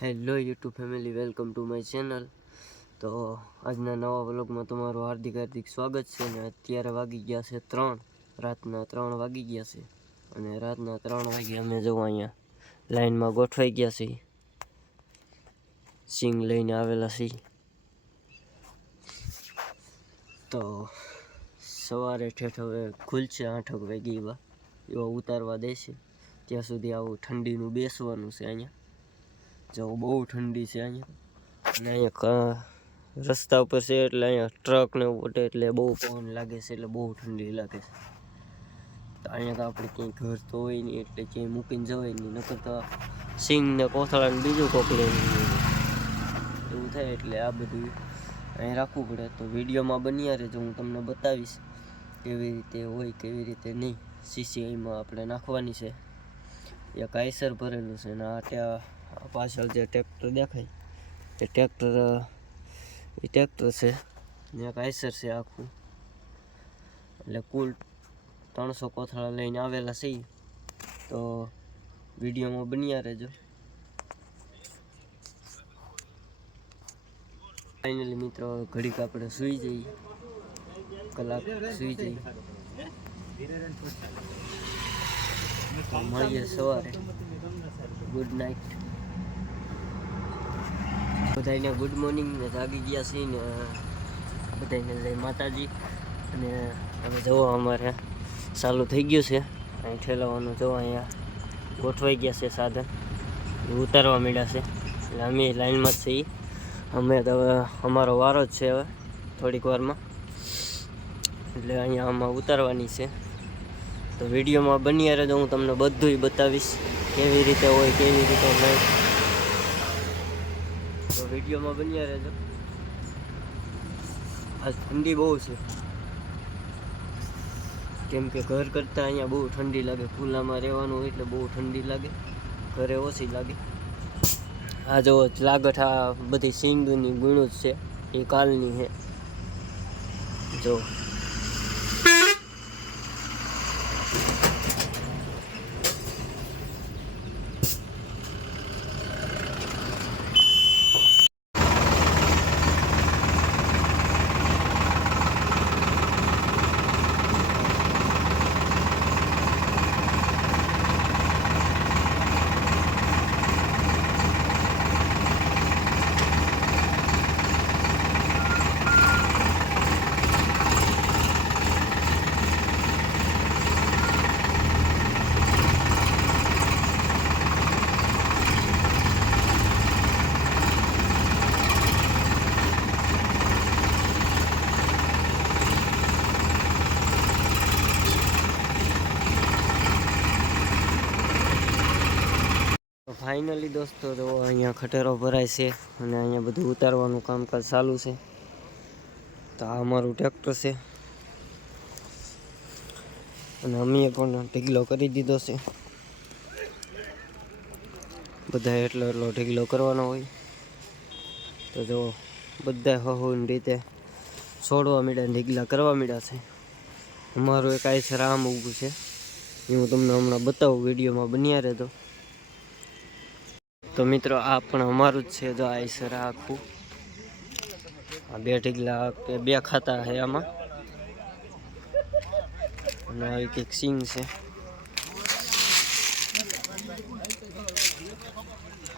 Hello YouTube family, welcome to my channel. તો આજના નવા વ્લોગમાં તમારું હાર્દિક સ્વાગત છે. અને અત્યારે વાગી ગયા છે 3, રાતના 3 વાગી ગયા છે. અને રાતના 3 વાગે અમે જો અહીંયા લાઈનમાં ગોઠવાઈ ગયા છીએ, સિંગ લઈને આવેલા છીએ. તો સવારે ઠેઠ હવે ખુલશે 8 વાગે એવા ઉતારવા દેશે. ત્યાં સુધી આવું ઠંડીનું બેસવાનું છે. અહીંયા જો બહુ ઠંડી છે અહીંયા. અને અહીંયા રસ્તા ઉપર છે એટલે અહીંયા ટ્રક ને એવું ઉડે એટલે બહુ પવન લાગે છે, એટલે બહુ ઠંડી લાગે છે. તો અહીંયા તો આપણે ક્યાંય ઘર તો હોય નહીં, એટલે ક્યાંય મૂકીને જવાય નહીં. નકર તો સિંગ ને કોથળા ને બીજું કોક લઈને એવું થાય, એટલે આ બધું અહીં રાખવું પડે. તો વિડીયોમાં બન્યા રહેજો, હું તમને બતાવીશ કેવી રીતે હોય કેવી રીતે નહીં. સીસીઆઈમાં આપણે નાખવાની છે. એક આઈસર ભરેલું છે ને ત્યાં પાછળ જે ટ્રેક્ટર દેખાય એ ટ્રેક્ટર છે ને એક આઈસર છે આખું. એટલે કુલ 300 કોથળા લઈને આવેલા છે. તો વિડીયોમાં બન્યા રહેજો. ફાઇનલી મિત્રો, ઘડીક આપણે સૂઈ જઈએ, કલાક સૂઈ જઈએ. મળીએ સવારે. ગુડ નાઇટ બધાને. ગુડ મોર્નિંગ ને જાગી ગયા છીએ ને બધાને જય માતાજી. અને હવે જુઓ અમારે ચાલુ થઈ ગયું છે અહીં ઠેલાવાનું. જુઓ અહીંયા ગોઠવાઈ ગયા છે સાધન, ઉતારવા માંડ્યા છે. એટલે અમે લાઈનમાં જ છીએ. અમે તો હવે અમારો વારો જ છે હવે થોડીક વારમાં, એટલે અહીંયા આમાં ઉતારવાની છે. તો વિડીયોમાં બન્યા રહેજો, હું તમને બધુંય બતાવીશ કેવી રીતે હોય કેવી રીતે નહીં. તો વિડીયોમાં બન્યા રહેજો. આજ ઠંડી બહુ છે, કેમ કે ઘર કરતાં અહીંયા બહુ ઠંડી લાગે. ખુલ્લામાં રહેવાનું હોય એટલે બહુ ઠંડી લાગે, ઘરે ઓછી લાગે. આ જો લાગત, આ બધી સિંગની ગુણું જ છે, એ કાલની છે. જો ફાઇનલી દોસ્તો, તો અહીંયા ખટેરો ભરાય છે અને અહીંયા બધું ઉતારવાનું કામકાજ ચાલુ છે. તો આ અમારું ટ્રેક્ટર છે અને અમે પણ ઢીગલો કરી દીધો છે. બધા એટલો ઢીગલો કરવાનો હોય. તો જો બધા હહોની રીતે છોડવા માંડ્યા, ઢીગલા કરવા માંડ્યા છે. અમારું એક આઈસર આમ ઊભું છે, એ હું તમને હમણાં બતાવું, વિડીયોમાં બન્યા રહેતો. તો મિત્રો, આ પણ અમારું જ છે. જો આઈસર આખું, આ 2 ઢીગલા કે 2 ખાતા છે આમાં. અને આવી કંઈક સિંગ છે.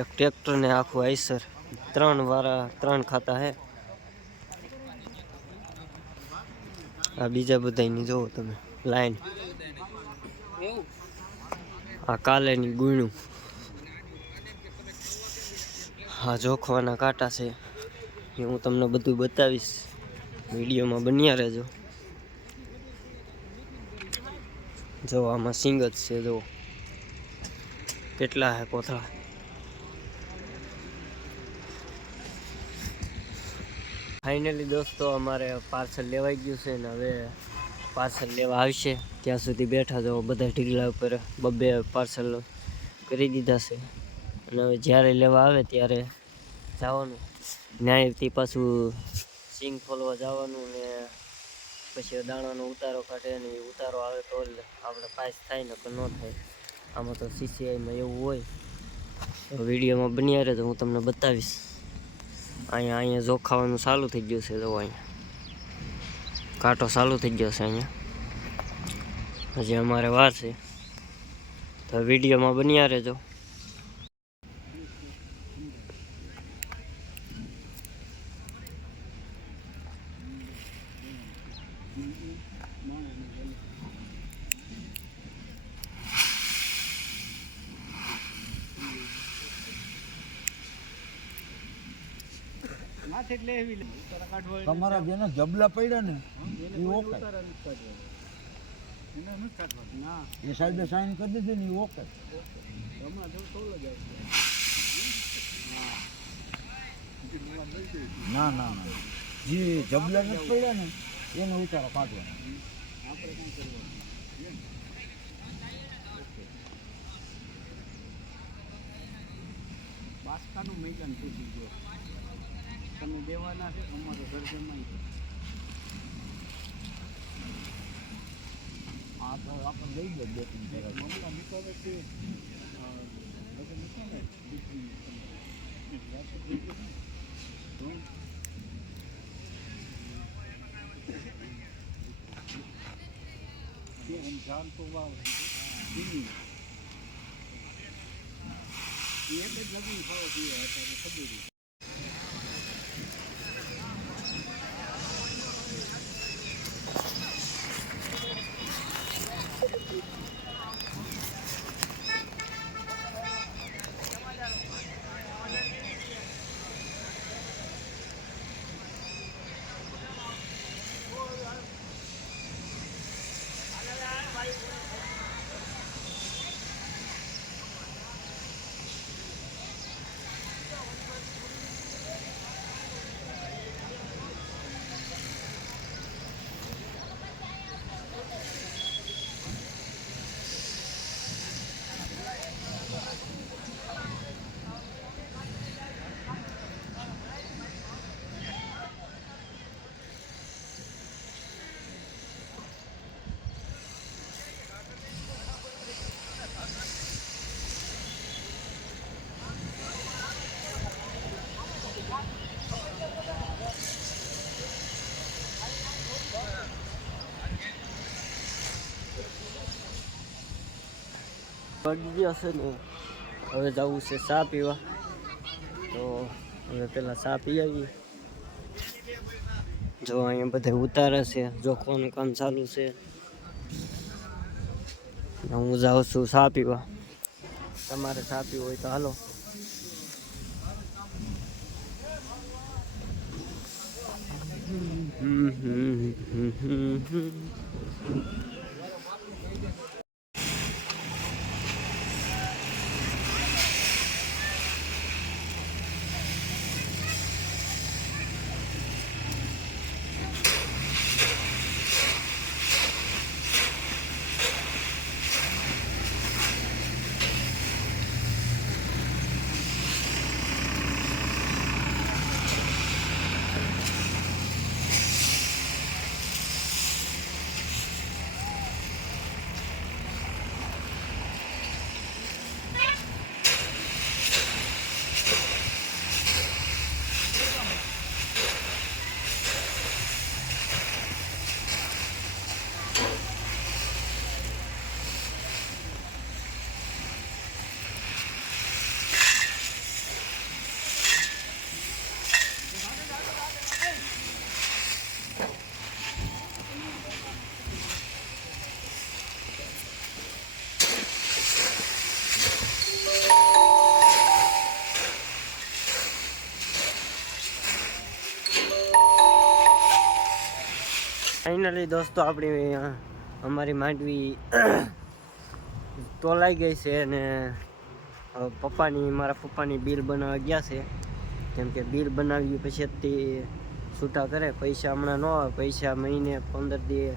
એક ટ્રેક્ટર ને આખું આઈસર, 3 ખાતા છે. આ બીજા બધાની જોવો તમે લાઈન. આ કાલેની ગુણું, હા જોખવાના કાંટા છે, એ હું તમને બધું બતાવીશ. વિડીયોમાં બન્યા રહેજો. જો આમાં સિંગ જ છે, જો કેટલા હે કોથળા. ફાઇનલી દોસ્તો, અમારે પાર્સલ લેવાઈ ગયું છે ને હવે પાર્સલ લેવા આવશે. ત્યાં સુધી બેઠા જો બધા ઢીગલા ઉપર 2 પાર્સલ કરી દીધા છે. અને હવે જ્યારે લેવા આવે ત્યારે જવાનું, ન્યાયથી પાછું સિંગ ખોલવા જવાનું. ને પછી દાણાનો ઉતારો કાઢે, ને એ ઉતારો આવે તો આપણે પાસ થાય ને કે ન થાય. આમાં તો સીસીઆઈમાં એવું હોય. તો વિડીયોમાં બન્યા રહે તો હું તમને બતાવીશ. અહીંયા જોખાવાનું ચાલુ થઈ ગયું છે. જો અહીંયા કાંટો ચાલુ થઈ ગયો છે. અહીંયા હજી અમારે વાર છે, તો વિડીયોમાં બન્યા રહેજો. તમારા જેને જબલા પડ્યા ને એ ઓકે, એ સાઈડે સાઈન કરી દીધી ને એ ઓકે. ના ના ના, જે જબલા નથી પડ્યા ને એને ઉતારો કાઢવાનો. બાસકાનું મેદાન પૂછી ગયો તમે દેવાના છે અમારે સર્જનમાં. આ તો આપણે લઈ ગયો 2-3 મામલા નીકળે છે. જાણતો વાવ એક જ લગ્ન ખાવા પીવા હતા ખબર. પડી ગયો છે ને, હવે જવું છે ચા પીવા. તો હવે પેલા ચા પી આવીએ. જો અહીંયા બધા ઉતારે છે, જોખવાનું કામ ચાલુ છે. હું જાઉં છું ચા પીવા. તમારે ચા પીવું હોય તો હાલો. ફાઇનલી દોસ્તો આપણી અમારી માંડવી તોલાઈ ગઈ છે અને મારા પપ્પાની બિલ બનાવવા ગયા છે. કેમ કે બિલ બનાવી પછી તે છૂટા કરે. પૈસા હમણાં ન આવે, પૈસા મહિને 15 દી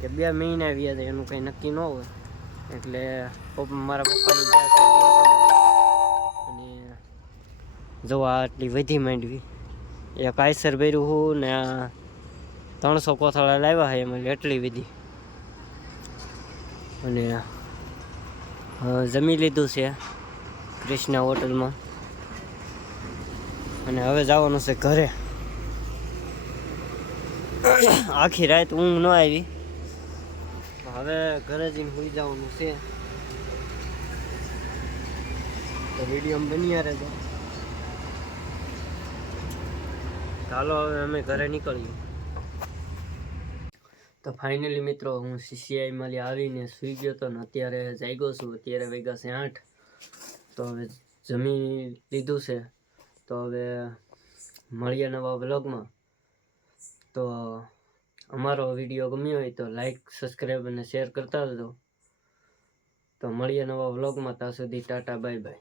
કે 2 મહિને આવ્યા જાય એનું કંઈ નક્કી ન હોય. એટલે મારા પપ્પાની ગયા છે બિલ બનાવવા. અને જો આટલી વધી માંડવી એ કાયસર ભર્યું હું ને 300 કોથળા લાવ્યા છે એમાં એટલી વિધિ. અને જમી લીધું છે, કૃષ્ણા હોટલમાં અને હવે જવાનું છે ઘરે. આખી રાત ઊંઘ ન આવી, હવે ઘરે જઈને સુઈ જવાનું છે. તો વિડીયો બન્યા રહેજો. ચાલો હવે અમે ઘરે નીકળીએ. તો ફાઇનલી મિત્રો હું CCI આવીને સૂઈ ગયો હતો ને અત્યારે જાગ્યો છું. અત્યારે વાગ્યા છે 8. તો હવે જમી લીધું છે. તો હવે મળીએ નવા વ્લોગમાં. તો અમારો વિડીયો ગમ્યો હોય તો લાઈક, સબસ્ક્રાઈબ અને શેર કરતા રહેજો. તો મળીએ નવા વ્લોગમાં. ત્યાં સુધી ટાટા, બાય બાય.